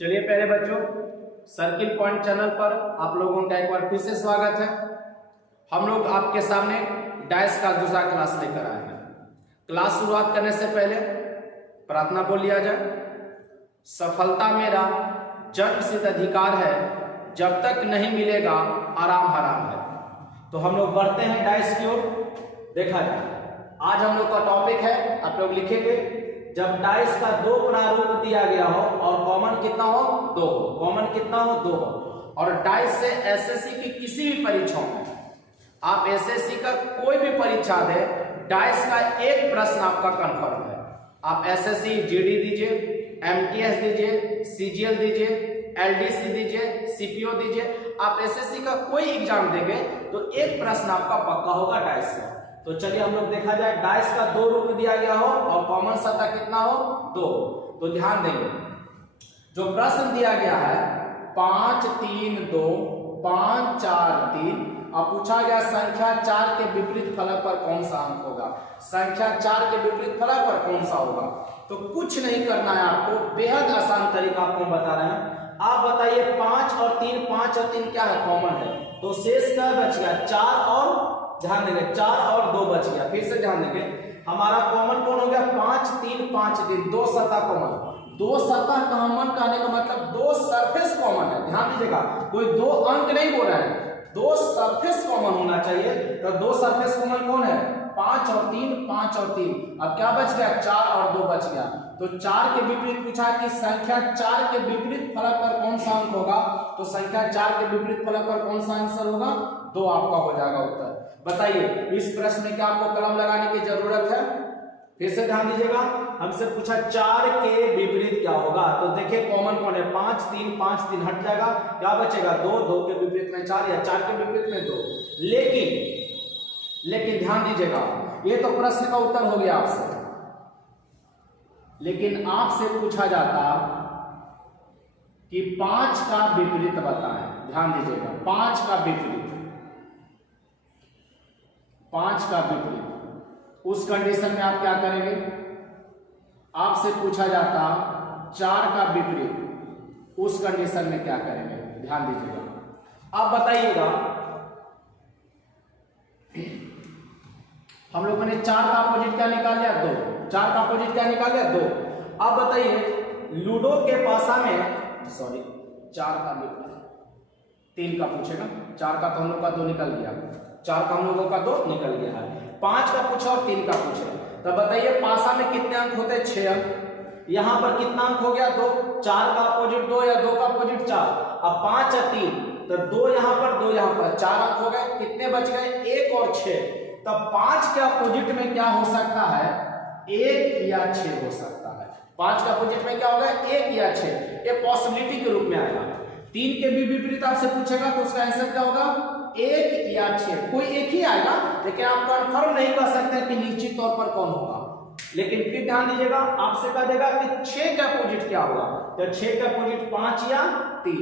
चलिए पहले बच्चों, सर्किल पॉइंट चैनल पर आप लोगों का एक बार फिर से स्वागत है। हम लोग आपके सामने डाइस का दूसरा क्लास लेकर आए हैं। क्लास शुरुआत करने से पहले प्रार्थना बोल लिया जाए। सफलता मेरा जन्मसिद्ध अधिकार है, जब तक नहीं मिलेगा आराम हराम है। तो हम लोग बढ़ते हैं डाइस की ओर। देखा जाए आज हम लोग का टॉपिक है, आप लोग लिखेंगे, जब डाइस का दो प्रारूप दिया गया हो और कॉमन कितना हो, दो हो। कॉमन कितना हो, दो हो। और डाइस से एसएससी की किसी भी परीक्षा में आप एसएससी का कोई भी परीक्षा दे, डाइस का एक प्रश्न आपका कंफर्म है। आप एसएससी जीडी दीजिए, एमटीएस दीजिए, सीजीएल दीजिए, एलडीसी दीजिए, सीपीओ दीजिए, आप एसएससी का कोई एग्जाम देंगे तो एक प्रश्न आपका पक्का होगा डाइस से। तो चलिए हम लोग देखा जाए, डाइस का दो रूप दिया गया हो और कॉमन सत्ता कितना हो, दो। तो ध्यान देंगे, जो प्रश्न दिया गया है 5 3 2 5 4 3, अब पूछा गया संख्या 4 के विपरीत फलक पर कौन सा अंक होगा। संख्या 4 के विपरीत फलक पर कौन सा होगा। तो कुछ नहीं करना है आपको, बेहद आसान तरीका आपको बता रहे हैं। आप बताइए 5 और 3 क्या है, कॉमन है। तो शेष क्या बच गया, 4 और, ध्यान देंगे 4 और 2 बच गया। फिर से ध्यान देंगे, हमारा कॉमन कौन हो गया, 5 3 5 3, दो सतह कॉमन। दो सतह कॉमन कहने का मतलब दो सरफेस कॉमन है। ध्यान दीजिएगा, कोई दो अंक नहीं बोल रहा है, दो सरफेस कॉमन होना चाहिए। तो दो सरफेस कॉमन कौन है, 5 और 3, 5 और 3। अब क्या बच गया, 4 और 2 बच गया। तो 4 के विपरीत पूछा कि संख्या 4 के विपरीत फलक पर कौन सा अंक होगा। तो संख्या 4 के विपरीत फलक पर कौन सा आंसर होगा, 2 आपका हो जाएगा उत्तर। बताइए इस प्रश्न में क्या आपको कलम लगाने की जरूरत है। फिर से ध्यान दीजिएगा, हमसे पूछा 4 के विपरीत क्या होगा। तो देखिए कॉमन कौन है, 5 3 5 3 हट जाएगा, क्या बचेगा 2, 2 के विपरीत में 4 या 4 के विपरीत में 2। लेकिन ध्यान दीजिएगा, ये तो प्रश्न का उत्तर हो गया आपसे, लेकिन आपसे पूछा जाता कि 5 का विपरीत बताएं। ध्यान दीजिएगा, 5 का विपरीत, 5 का विपरीत, उस कंडीशन में आप क्या करेंगे। आपसे पूछा जाता 4 का विपरीत, उस कंडीशन में क्या करेंगे। ध्यान दीजिएगा, आप बताइएगा, हम लोगों ने 4 का अपोजिट क्या निकाल लिया, 2। 4 का अपोजिट क्या निकाल लिया, 2। अब बताइए लूडो के पासा में, सॉरी 4 का विपरीत 3 का पूछेगा। 4 का तो हम लोग का 2 निकल गया, 4 का हम लोगों का 2 निकल गया है। 5 का पूछा और 3 का पूछे, तो बताइए पासा में कितने अंक होते हैं, 6 अंक। यहां पर कितना अंक हो गया, 2। 4 का अपोजिट 2 या 2 का अपोजिट 4। अब 5 और 3, तो 2 यहां पर 2 यहां पर, 4 अंक हो गए। कितने बच गए, 1 और 6। तब 5 के अपोजिट में क्या हो सकता है, 1 या 6 हो सकता है। 5 का अपोजिट में क्या होगा, 1 या 6, ये पॉसिबिलिटी के रूप में आएगा। 3 के भी विपरीत आपसे पूछेगा तो उसका आंसर क्या होगा, 1 या 6, कोई एक ही आएगा, लेकिन आप कंफर्म नहीं कर सकते कि निश्चित तौर पर कौन होगा। लेकिन फिर ध्यान दीजिएगा, आपसे कह देगा कि 6 का अपोजिट क्या होगा। तो 6 का अपोजिट 5 या 3।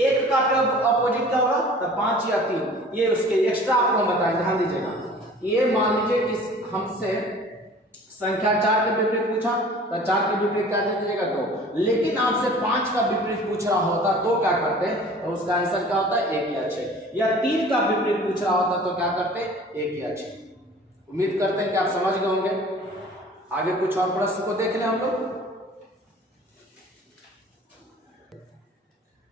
1 का अपोजिट क्या होगा, तो 5 या 3। ये उसके एक्स्ट्रा आपको बताएं, ध्यान दीजिएगा। ये मान लीजिए कि हमसे संख्या 4 के विपरीत पूछा, तो 4 के विपरीत क्या दे दीजिएगा, 2। लेकिन आपसे 5 का विपरीत पूछ रहा होता तो क्या करते, तो उसका आंसर क्या होता है, 1 या 6। या 3 का विपरीत पूछ रहा होता तो क्या करते, 1 या 6। उम्मीद करते हैं कि आप समझ गए होंगे। आगे कुछ और प्रश्न को देख लें हम लोग।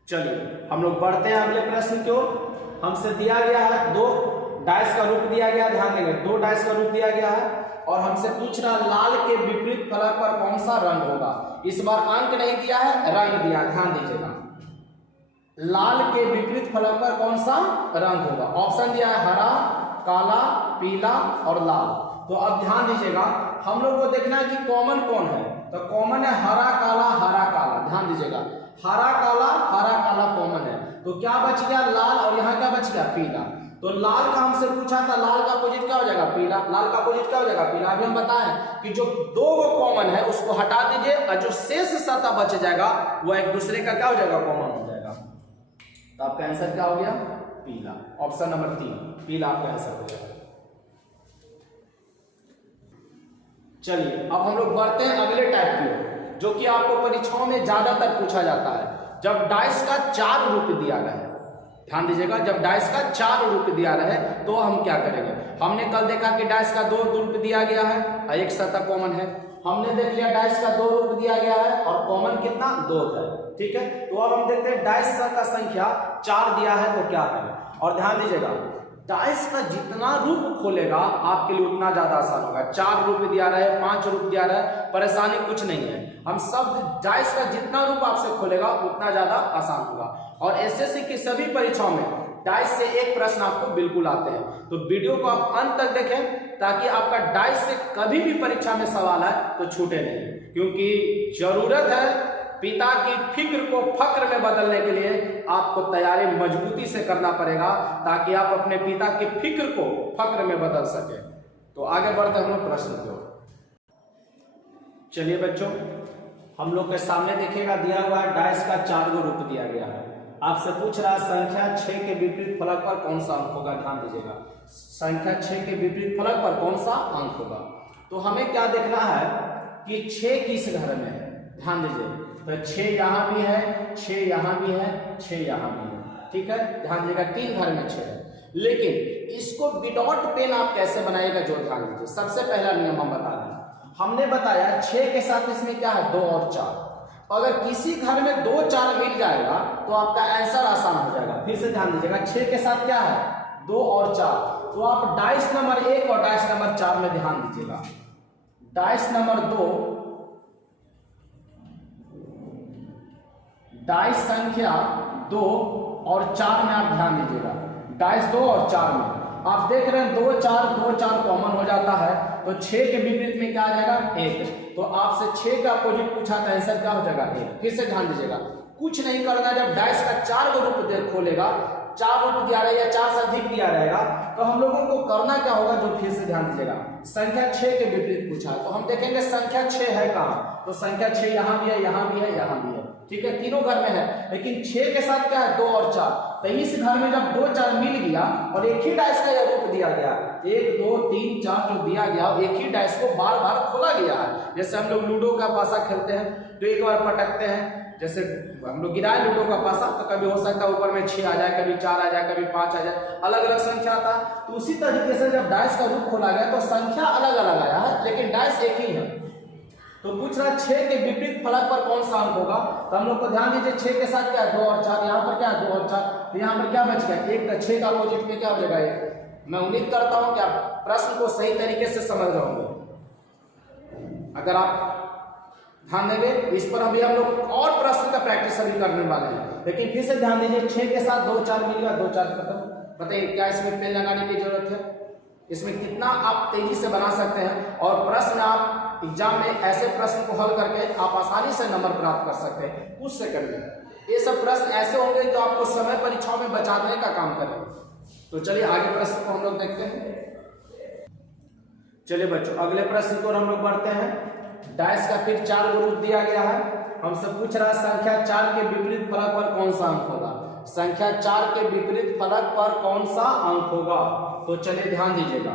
चलिए हम लोग बढ़ते हैं अगले प्रश्न की ओर। हमसे दिया गया है 2 डाइस का रूप दिया गया, ध्यान देंगे 2 डाइस का रूप दिया गया है और हमसे पूछ रहा लाल के विपरीत फलक पर कौन सा रंग होगा। इस बार अंक नहीं दिया है, रंग दिया। ध्यान दीजिएगा, लाल के विपरीत फलक पर कौन सा रंग होगा। ऑप्शन दिया है हरा, काला, पीला और लाल। तो अब ध्यान दीजिएगा, हम लोग को देखना है कि कॉमन कौन है। तो कॉमन है हरा काला, हरा काला। ध्यान दीजिएगा, हरा काला कॉमन है। तो क्या बच गया, लाल, और यहाँ क्या बच गया, पीला। तो लाल का हमसे पूछा था, लाल का अपोजिट क्या हो जाएगा, पीला। लाल का अपोजिट क्या हो जाएगा, पीला। अभी हम बताएं कि जो 2 कॉमन है उसको हटा दीजिए और जो शेष सतह बच जाएगा वो एक दूसरे का क्या हो जाएगा, कॉमन हो जाएगा। तो आपका आंसर क्या हो गया, पीला। ऑप्शन नंबर 3 पीला आपका आंसर हो जाएगा। चलिए अब हम लोग बढ़ते हैं अगले टाइप की ओर। जो कि आपको परीक्षाओं में ज्यादातर पूछा जाता है। जब डाइस का 4 रूप दिया रहे, ध्यान दीजिएगा, जब डाइस का 4 रूप दिया रहे तो हम क्या करेंगे। हमने कल देखा कि डाइस का 2 रूप दिया गया है और एक सतह कॉमन है। हमने देख लिया डाइस का 2 रूप दिया गया है और कॉमन कितना 2 है, ठीक है। तो अब हम देखते हैं डाइस का संख्या 4 दिया है तो क्या है। और ध्यान दीजिएगा, डाइस का जितना रूप खोलेगा आपके लिए उतना ज्यादा आसान होगा। 4 रूप दिया रहा है, 5 रूप दिया रहा है, परेशानी कुछ नहीं है। हम सब डाइस का जितना रूप आपसे खोलेगा उतना ज्यादा आसान होगा। और एसएससी की सभी परीक्षाओं में डाइस से एक प्रश्न आपको बिल्कुल आते हैं। तो वीडियो को आप अंत तक देखें ताकि आपका डाइस से कभी भी परीक्षा में सवाल आए तो छूटे नहीं, क्योंकि जरूरत है पिता की फिक्र को फक्र में बदलने के लिए आपको तैयारी मजबूती से करना पड़ेगा ताकि आप अपने पिता की फिक्र को फक्र में बदल सके। तो आगे बढ़ते हम लोग प्रश्न की ओर। चलिए बच्चों, हम लोग के सामने देखिएगा दिया हुआ है डाइस का 4 गो रूप दिया गया है। आपसे पूछ रहा है संख्या 6 के विपरीत फलक पर कौन सा अंक होगा। ध्यान दीजिएगा, संख्या 6 के विपरीत फलक पर कौन सा अंक होगा। तो हमें क्या देखना है कि 6 किस घर में है। ध्यान दीजिए, तो 6 यहाँ भी है, 6 यहाँ भी है, 6 यहाँ भी है, ठीक है। ध्यान दीजिएगा 3 घर में 6 है। लेकिन इसको विदाउट पेन आप कैसे बनाएगा, जो ध्यान दीजिए। सबसे पहला नियम हम बता दें, हमने बताया 6 के साथ इसमें क्या है 2 और 4। अगर किसी घर में 2 4 मिल जाएगा तो आपका आंसर आसान हो जाएगा। फिर से ध्यान दीजिएगा, 6 के साथ क्या है 2 और 4। तो आप डाइस नंबर 1 और डाइस नंबर 4 में ध्यान दीजिएगा। डाइस नंबर 2, डाइस संख्या 2 और 4 में आप ध्यान दीजिएगा। डाइस 2 और 4 में आप देख रहे हैं 2 4 कॉमन हो जाता है, तो 6 के विपरीत में क्या आ जाएगा 1। तो आपसे 6 का अपोजिट पूछा था, आंसर क्या हो जाएगा 1। फिर से ध्यान दीजिएगा, कुछ नहीं करना। जब डाइस का 4 गो रूप खोलेगा, 4 रूप दिया रहेगा या 4 से अधिक दिया रहेगा, तो हम लोगों को करना क्या होगा, जो फिर से ध्यान दीजिएगा, संख्या 6 के विपरीत पूछा है तो हम देखेंगे संख्या 6 है कहाँ। तो संख्या 6 यहाँ भी है, यहाँ भी है, यहाँ भी है, ठीक है, तीनों घर में है। लेकिन 6 के साथ क्या है 2 और 4। तो इस घर में जब 2 4 मिल गया और एक ही डाइस का यह रूप दिया गया, 1 2 3 4 जो दिया गया, एक ही डाइस को बार बार खोला गया है। जैसे हम लोग लूडो का पासा खेलते हैं तो एक बार पटकते हैं, जैसे हम लोग गिराए लूडो का पासा, तो कभी हो सकता है ऊपर में 6 आ जाए, कभी 4 आ जाए, कभी 5 आ जाए, अलग अलग संख्या आता है। तो उसी तरीके से जब डाइस का रूप खोला गया तो संख्या अलग अलग आया है, लेकिन डाइस एक ही है। तो पूछ रहा 6 के विपरीत फलक पर कौन सा अंक होगा। तो हम लोग को ध्यान दीजिए, 6 के साथ क्या है 2 और 4, यहाँ पर क्या है 2 और 4, तो यहाँ पर क्या बच गया 1। तो 6 का अपोजिट में क्या हो जाएगा 1। मैं उम्मीद करता हूं कि आप प्रश्न को सही तरीके से समझ रहे होंगे। अगर आप ध्यान देंगे इस पर अभी हम लोग और प्रश्न का प्रैक्टिस अभी करने वाले हैं। लेकिन फिर से ध्यान दीजिए, 6 के साथ 2 4 मिल गया, 2 4 खत्म। बताइए क्या इसमें पेन लगाने की जरूरत है। इसमें कितना आप तेजी से बना सकते हैं और प्रश्न आप एग्जाम में ऐसे प्रश्न को हल करके आप आसानी से नंबर प्राप्त कर सकते हैं कुछ सेकंड में। ये सब प्रश्न ऐसे होंगे जो आपको समय परीक्षाओं में बचाने का काम करेंगे। तो चलिए आगे प्रश्न को हम लोग देखते हैं। चलिए बच्चों, अगले प्रश्न को हम लोग बढ़ते हैं। डाइस का फिर 4 गो रूप दिया गया है। हमसे पूछ रहा है संख्या 4 के विपरीत फलक पर कौन सा अंक होगा। संख्या 4 के विपरीत फलक पर कौन सा अंक होगा। तो चलिए ध्यान दीजिएगा,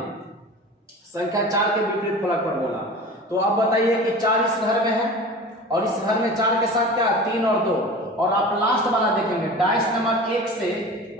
संख्या 4 के विपरीत फलक पर बोला। तो आप बताइए कि 4 इस घर में है और इस घर में 4 के साथ क्या 3 और 2। और आप लास्ट वाला देखेंगे डाइस नंबर 1 से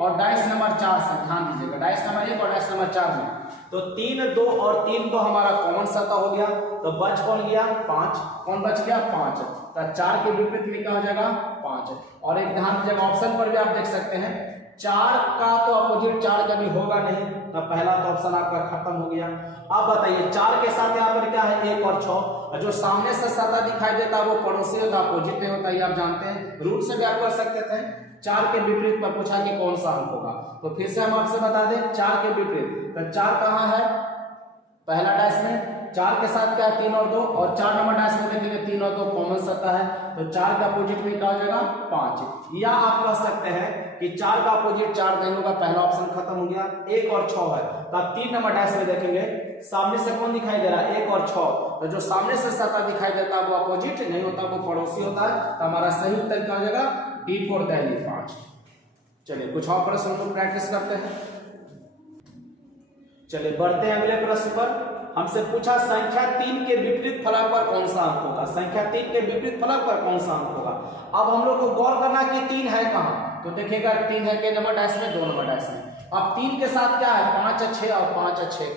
और डाइस नंबर 4 से। ध्यान दीजिएगा, डाइस नंबर 1 और डाइस नंबर 4 में तो 3 2 और 3 तो हमारा कॉमन सतह हो गया। तो बच कौन गया 5। कौन बच गया 5। तो 4 के विपरीत में क्या हो जाएगा 5। और एक ध्यान दीजिएगा, ऑप्शन पर भी आप देख सकते हैं 4 का तो अपोजिट 4 कभी होगा नहीं, तो पहला तो ऑप्शन आपका खत्म हो गया। अब बताइए 4 के साथ यहाँ पर क्या है 1 और 6। जो सामने से सतह दिखाई देता है वो पड़ोसी होता है, अपोजिट नहीं होता, ये आप जानते हैं, रूट से भी आप कर सकते थे। 4 के विपरीत पर पूछा कि कौन सा अंक होगा। तो फिर से हम आपसे बता दें 4 के विपरीत। तो 4 कहाँ है पहला डाइस में, 4 के साथ क्या है 3 और 2। और 4 नंबर डाइस में देखेंगे 3 और 2 कॉमन सतह है। तो 4 का अपोजिट में क्या हो जाएगा 5। या आप कह सकते हैं कि 4 का अपोजिट 4 नहीं होगा, पहला ऑप्शन खत्म हो गया। 1 और 6 है। तो आप 3 नंबर डाइस में देखेंगे सामने से कौन दिखाई दे रहा है 1 और 6। तो जो सामने से सतह दिखाई देता है वो अपोजिट नहीं होता, वो पड़ोसी होता है। तो हमारा सही उत्तर क्या हो जाएगा D फॉर दिल्ली 5। चलिए कुछ और प्रश्न को प्रैक्टिस करते हैं। चलिए बढ़ते हैं अगले प्रश्न पर। हमसे पूछा संख्या 3 के विपरीत फलक पर कौन सा अंक होगा। संख्या 3 के विपरीत फलक पर कौन सा अंक होगा। अब हम लोग को गौर करना कि 3 है कहां, तो देखिएगा 3 है के नंबर डैश में, 2 नंबर डैश में। अब 3 के साथ क्या है 5 और 6 और 5 और 6,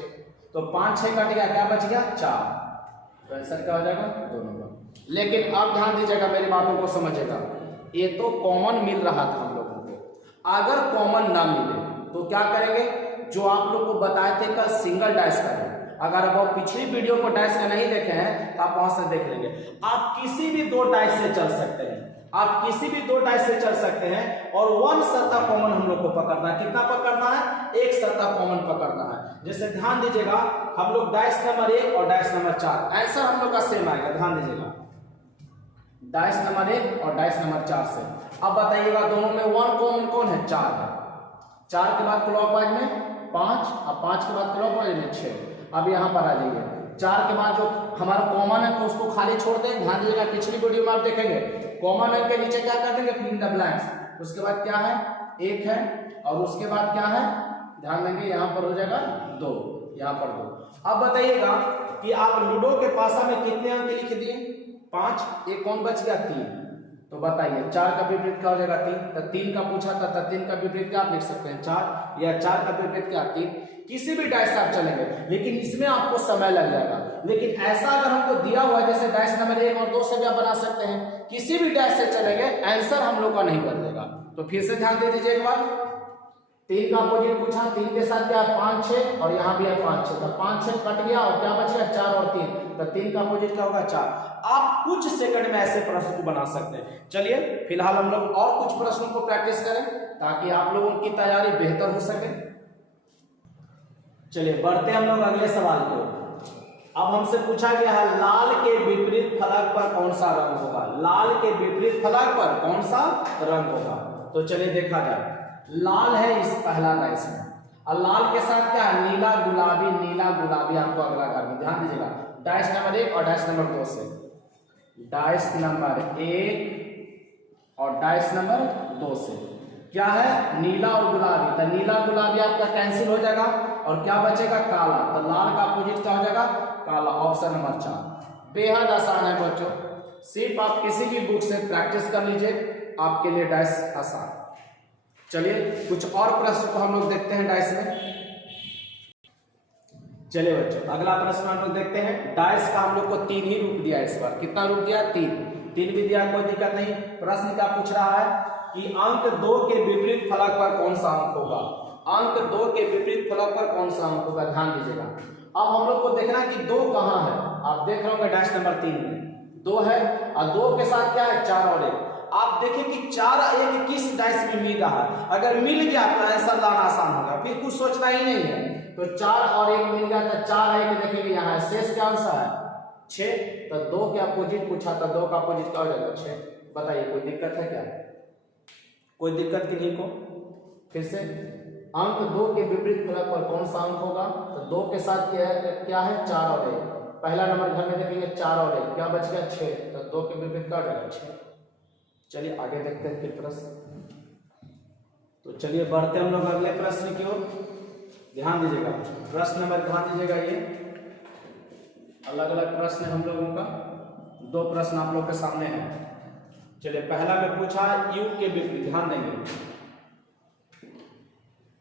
तो 5 6 कट गया, क्या बच गया 4, तो आंसर क्या हो जाएगा 2 नंबर। लेकिन अब ध्यान दीजिएगा, मेरी बातों को समझिएगा, ये तो कॉमन मिल रहा था हम लोगों को। अगर कॉमन ना मिले तो क्या करेंगे, जो आप लोग को बताए थे कल सिंगल डैश करें। अगर अब आप पिछली वीडियो को डैश का नहीं देखे हैं तो आप वहां से देख लेंगे। आप किसी भी 2 डैश से चल सकते हैं, आप किसी भी 2 डैश से चल सकते हैं और 1 सत्ता कॉमन हम लोग को पकड़ना है। कितना पकड़ना है, 1 सत्ता कॉमन पकड़ना है। जैसे ध्यान दीजिएगा, हम लोग डैश नंबर 1 और डैश नंबर 4, आंसर हम लोग का सेम आएगा। ध्यान दीजिएगा, डैश नंबर 1 और डैश नंबर 4 से। अब बताइएगा दोनों में 1 कॉमन कौन है, 4 है। 4 के बाद क्लॉकवाइज में 5 और 5 के बाद क्लॉकवाइज में 6। अब यहाँ पर आ जाइए, 4 के बाद जो हमारा कॉमन है तो उसको खाली छोड़ दें। ध्यान दीजिएगा, पिछली वीडियो में आप देखेंगे कॉमन है के नीचे क्या कर देंगे, फिल इन द ब्लैंक्स। उसके बाद क्या है 1 है और उसके बाद क्या है, ध्यान देंगे यहाँ पर हो जाएगा 2, यहाँ पर 2। अब बताइएगा कि आप लूडो के पासा में कितने अंक लिख दिए, 5, एक कौन बच गया 3, तो बताइए 4 का विपरीत क्या हो जाएगा 3, तो 3 का पूछा था तो 3 का विपरीत क्या आप लिख सकते हैं 4, या 4 का विपरीत क्या 3। किसी भी डैश से आप चलेंगे, लेकिन इसमें आपको समय लग जाएगा। लेकिन ऐसा अगर हमको दिया हुआ है जैसे डैश नंबर 1 और 2 से भी आप बना सकते हैं, किसी भी डैश से चलेंगे आंसर हम लोग का नहीं बदलेगा। तो फिर से ध्यान दे दीजिए एक बार, 3 का अपोजिट पूछा, 3 के साथ क्या 5 6 और यहाँ भी है 5 6, तो 5 6 कट गया और क्या बच गया 4 और 3, तो 3 का अपोजिट क्या होगा 4। आप कुछ सेकंड में ऐसे प्रश्न को बना सकते हैं। चलिए फिलहाल हम लोग और कुछ प्रश्नों को प्रैक्टिस करें ताकि आप लोगों की तैयारी बेहतर हो सके। चलिए बढ़ते हम लोग अगले सवाल को। अब हमसे पूछा गया है लाल के विपरीत फलक पर कौन सा रंग होगा। लाल के विपरीत फलक पर कौन सा रंग होगा, तो चलिए देखा जाए। लाल है इस पहला डैश में और लाल के साथ क्या है नीला गुलाबी, नीला गुलाबी आपको अगला करना। ध्यान दीजिएगा, डैश नंबर 1 और डैश नंबर 2 से, डैश नंबर 1 और डैश नंबर 2 से क्या है नीला और गुलाबी, तो नीला गुलाबी आपका कैंसिल हो जाएगा और क्या बचेगा काला, तो लाल का अपोजिट क्या हो जाएगा काला। ऑप्शन नंबर 4 बेहद आसान है बच्चों, सिर्फ आप किसी भी बुक से प्रैक्टिस कर लीजिए, आपके लिए डैश आसान। चलिए कुछ और प्रश्न को हम लोग देखते हैं डैश में। चलिए बच्चों अगला प्रश्न हम लोग देखते हैं। डैश का हम लोग को 3 ही रूप दिया है इस बार। कितना रूप दिया 3 भी दिया, कोई दिक्कत नहीं। प्रश्न क्या पूछ रहा है कि अंक 2 के विपरीत फलक पर कौन सा अंक होगा। अंक 2 के विपरीत फलक पर कौन सा अंक होगा, ध्यान दीजिएगा। अब हम लोग को देखना है कि 2 कहां है। आप देख रहे होंगे डैश नंबर 3 में 2 है और 2 के साथ क्या है 4 और 1। आप देखें कि 4 और 1 किस डैश में मिल रहा है। अगर मिल गया तो आंसर लाना आसान होगा, फिर कुछ सोचना ही नहीं है। तो 4 और 1 मिल गया तो 4 और 1 देखेंगे यहाँ शेष क्या आंसर है 6, तो 2 के अपोजिट पूछा था, 2 का अपोजिट क्या हो जाएगा 6। बताइए कोई दिक्कत है क्या, कोई दिक्कत किन्हीं को। फिर से अंक 2 के विपरीत फलक पर कौन सा अंक होगा, तो 2 के साथ क्या है 4 और 1। पहला नंबर घर में देखेंगे 4 और 1 क्या बच गया 6, तो 2 के विपरीत क्या हो जाएगा 6। चलिए आगे देखते हैं फिर प्रश्न। तो चलिए बढ़ते हम लोग अगले प्रश्न की ओर। ध्यान दीजिएगा, प्रश्न नंबर ध्यान दीजिएगा, ये अलग अलग प्रश्न हम लोगों का 2 प्रश्न आप लोग के सामने है। चलिए पहला में पूछा यू के विपरीत, ध्यान देंगे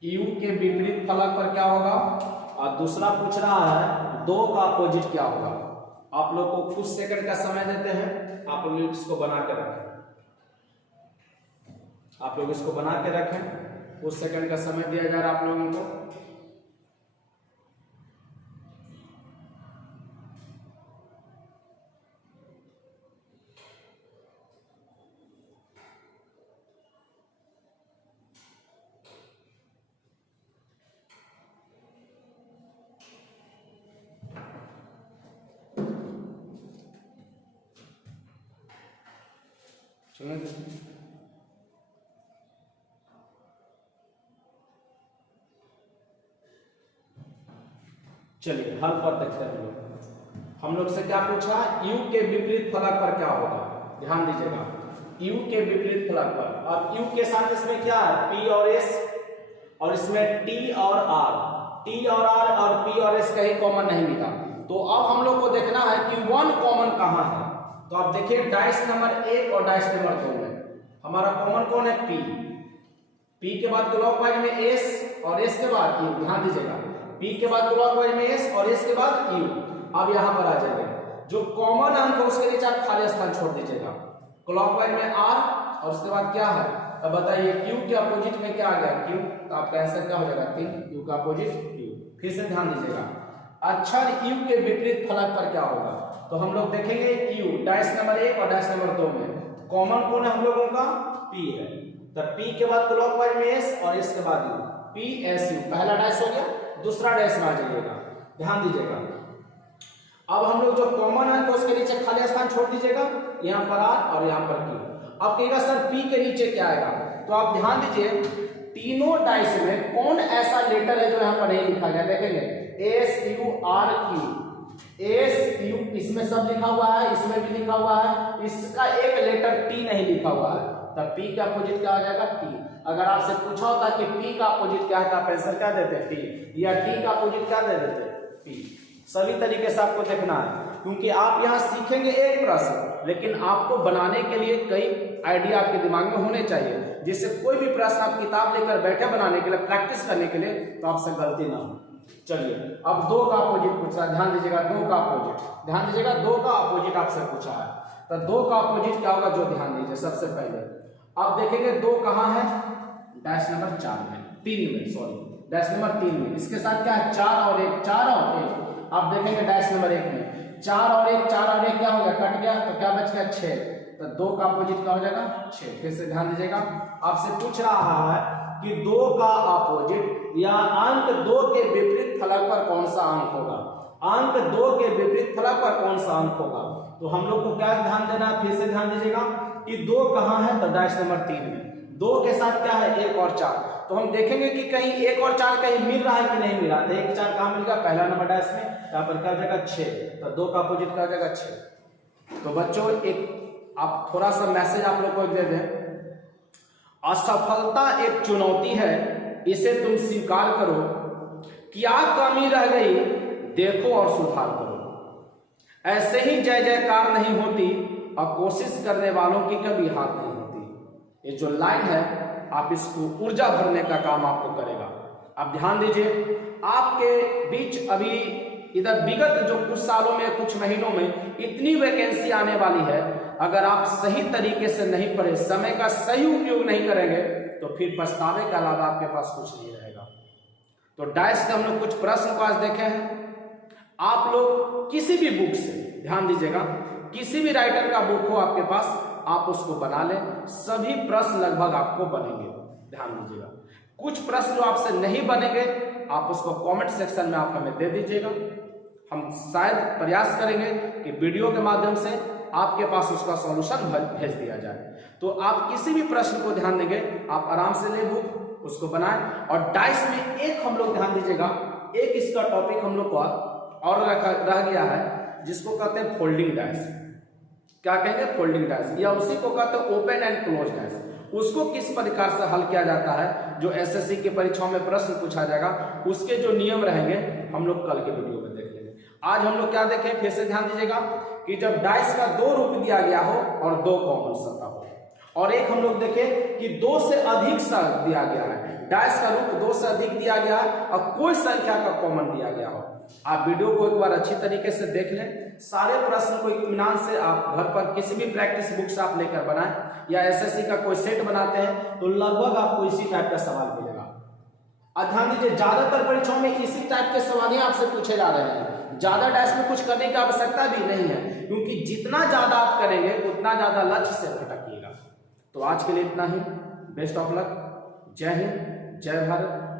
यू के विपरीत फलक पर क्या होगा, और दूसरा पूछ रहा है 2 का अपोजिट क्या होगा। आप लोग को कुछ सेकंड का समय देते हैं, आप लोग इसको बना के रखें, आप लोग इसको बना के रखें। कुछ सेकंड का समय दिया जा रहा है आप लोगों को। चलिए हल पर देखते हैं हम लोग से क्या पूछा u के विपरीत फलक पर क्या होगा। ध्यान दीजिएगा u के विपरीत फलक पर, अब u के साथ इसमें क्या है p और s और इसमें t और r, t और r और p और s कहीं कॉमन नहीं मिला, तो अब हम लोग को देखना है कि 1 कॉमन कहाँ है। तो आप देखिए डाइस नंबर 1 और डाइस नंबर 2 में हमारा कॉमन कौन है, P। P के बाद क्लॉकवाइज में S और S के बाद Q। ध्यान दीजिएगा, P के बाद क्लॉकवाइज में S और S के बाद Q। अब यहाँ पर आ जाएंगे जो कॉमन अंक है उसके नीचे आप खाली स्थान छोड़ दीजिएगा। क्लॉकवाइज में R और उसके बाद क्या है, अब बताइए Q के अपोजिट में क्या आ गया, Q। तो आपका आंसर क्या हो जाएगा, 3। Q का अपोजिट Q। फिर से ध्यान दीजिएगा, अक्षर U के विपरीत फलक पर क्या होगा। तो हम लोग देखेंगे Q डाइस नंबर 1 और डाइस नंबर 2 में कॉमन कौन है हम लोगों का, P है। तो P के बाद क्लॉकवाइज में S और S के बाद U, PSU। पहला डाइस हो गया, दूसरा डाइस में आ जाइएगा। ध्यान दीजिएगा, अब हम लोग जो कॉमन है तो उसके नीचे खाली स्थान छोड़ दीजिएगा, यहाँ पर R और यहाँ पर Q। अब कहेगा सर P के नीचे क्या आएगा, तो आप ध्यान दीजिए तीनों डाइस में कौन ऐसा लेटर है जो यहाँ पर नहीं लिखा गया। देखेंगे SURQ, SU इसमें सब लिखा हुआ है, इसमें भी लिखा हुआ है, इसका एक लेटर T नहीं लिखा हुआ है। तब P का अपोजिट क्या आ जाएगा, T। अगर आपसे पूछा होता कि P का अपोजिट क्या है तो आप आंसर क्या देते, T। या T का अपोजिट क्या दे देते, P। सभी तरीके से आपको देखना है, क्योंकि आप यहाँ सीखेंगे एक प्रश्न, लेकिन आपको बनाने के लिए कई आइडिया आपके दिमाग में होने चाहिए, जिससे कोई भी प्रश्न आप किताब लेकर बैठे बनाने के लिए, प्रैक्टिस करने के लिए, तो आपसे गलती ना हो। चलिए अब 2 का अपोजिट पूछ रहा है, ध्यान दीजिएगा 2 का अपोजिट, ध्यान दीजिएगा 2 का अपोजिट आपसे पूछा है। तो 2 का अपोजिट क्या होगा, जो ध्यान दीजिए सबसे पहले अब देखेंगे 2 कहाँ है, डैश नंबर 4 में, 3 में, सॉरी डैश नंबर 3 में। इसके साथ क्या है, 4 और 1, 4 और 1। आप देखेंगे डैश नंबर 1 में 4 और 1, 4 और 1 क्या हो गया, कट गया, तो क्या बच गया, 6। तो 2 का अपोजिट क्या हो जाएगा, 6। फिर से ध्यान दीजिएगा, आपसे पूछ रहा है कि 2 का अपोजिट या अंक 2 के विपरीत फलक पर कौन सा अंक होगा। अंक 2 के विपरीत फलक पर कौन सा अंक होगा, तो हम लोग को क्या ध्यान देना है, फिर से ध्यान दीजिएगा कि 2 कहाँ है, तो डैश नंबर 3 में। 2 के साथ क्या है, 1 और 4। तो हम देखेंगे कि कहीं 1 और 4 कहीं मिल रहा है कि नहीं मिल रहा है। 1 4 कहाँ मिल गया, पहला नंबर डैश में, यहाँ पर क्या हो जाएगा, 6। तो 2 का अपोजिट क्या हो जाएगा, 6। तो बच्चों एक आप थोड़ा सा मैसेज आप लोग को दे दें, असफलता एक चुनौती है, इसे तुम स्वीकार करो, क्या कमी रह गई देखो और सुधार करो। ऐसे ही जय जयकार नहीं होती और कोशिश करने वालों की कभी हार नहीं होती। ये जो लाइन है आप इसको ऊर्जा भरने का काम आपको करेगा। अब ध्यान दीजिए, आपके बीच अभी इधर विगत जो कुछ सालों में, कुछ महीनों में इतनी वैकेंसी आने वाली है, अगर आप सही तरीके से नहीं पढ़े, समय का सही उपयोग नहीं करेंगे, तो फिर पछतावे के अलावा आपके पास कुछ नहीं रहेगा। तो डाइस के हम लोग कुछ प्रश्न को आज देखे हैं। आप लोग किसी भी बुक से, ध्यान दीजिएगा, किसी भी राइटर का बुक हो आपके पास, आप उसको बना लें, सभी प्रश्न लगभग आपको बनेंगे। ध्यान दीजिएगा, कुछ प्रश्न जो आपसे नहीं बनेंगे आप उसको कमेंट सेक्शन में आप हमें दे दीजिएगा। हम शायद प्रयास करेंगे कि वीडियो के माध्यम से आपके पास उसका सॉल्यूशन भेज दिया जाए। तो आप किसी भी प्रश्न को ध्यान देंगे, आप आराम से ले बुक, उसको बनाएं। और डाइस में एक हम लोग ध्यान दीजिएगा, एक इसका टॉपिक हम लोग को और रह गया है, जिसको कहते हैं फोल्डिंग डाइस। क्या कहेंगे, फोल्डिंग डाइस, या उसी को कहते हैं ओपन एंड क्लोज डाइस। उसको किस प्रकार से हल किया जाता है, जो एसएससी की परीक्षाओं में प्रश्न पूछा जाएगा, उसके जो नियम रहेंगे हम लोग कल के वीडियो में देख लेंगे। आज हम लोग क्या देखें, फिर से ध्यान दीजिएगा कि जब डाइस का 2 रूप दिया गया हो और 2 कॉमन सतह हो, और एक हम लोग देखें कि 2 से अधिक सा दिया गया है, डाइस का रूप 2 से अधिक दिया गया है और कोई संख्या का कॉमन दिया गया हो। आप वीडियो को एक बार अच्छी तरीके से देख लें, सारे प्रश्न को इत्मीनान से आप घर पर किसी भी प्रैक्टिस बुक से आप लेकर बनाएं, या एसएससी का कोई सेट बनाते हैं तो लगभग आपको इसी टाइप का सवाल मिलेगा। ध्यान दीजिए, ज्यादातर परीक्षाओं में इसी टाइप के सवाल ही आपसे पूछे जा रहे हैं। ज्यादा डाइस में कुछ करने की आवश्यकता भी नहीं है, क्योंकि जितना ज्यादा आप करेंगे उतना ज्यादा लक्ष्य से भटकिएगा। तो आज के लिए इतना ही। Best of luck. जय हिंद, जय भारत।